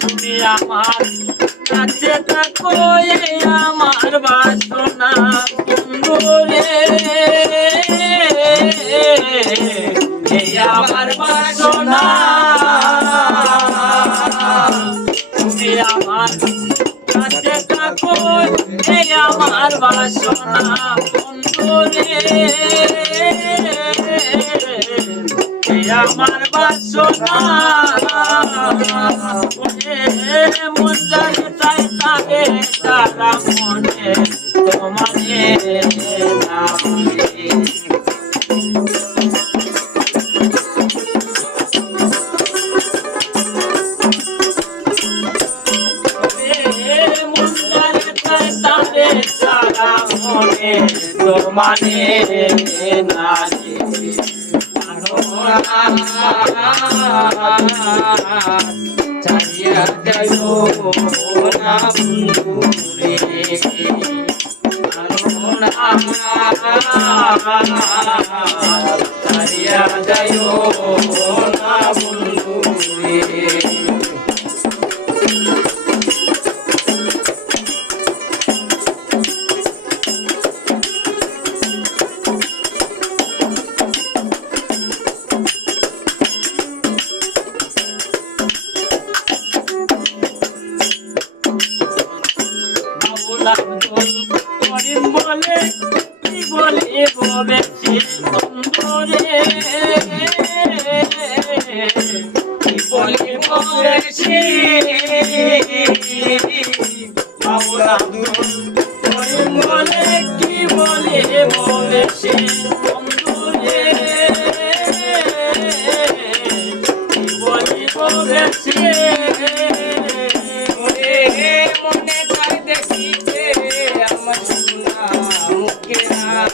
তুমি আমার কাছে থাকো আমার বাসনা। বন্ধু রে এই আমার বাসনা। তুমি কাছে থাকো আমার বাসনা। বন্ধু রে এই আমার বাসনা মন তাই তাকে তারা মনে তোমাকে নামে মানে নাচে চারিয়া যায় না বন্ধুরে চারিয়া যায় না বন্ধুরে বলে কি বলে বলে সুন্দরে কি বলে বলে করিম বলে কি বলে বলে সুন্দরে কি বলে বলে ওরে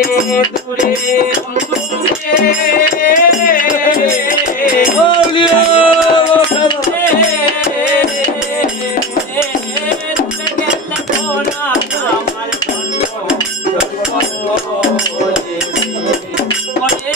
দূরে দূরে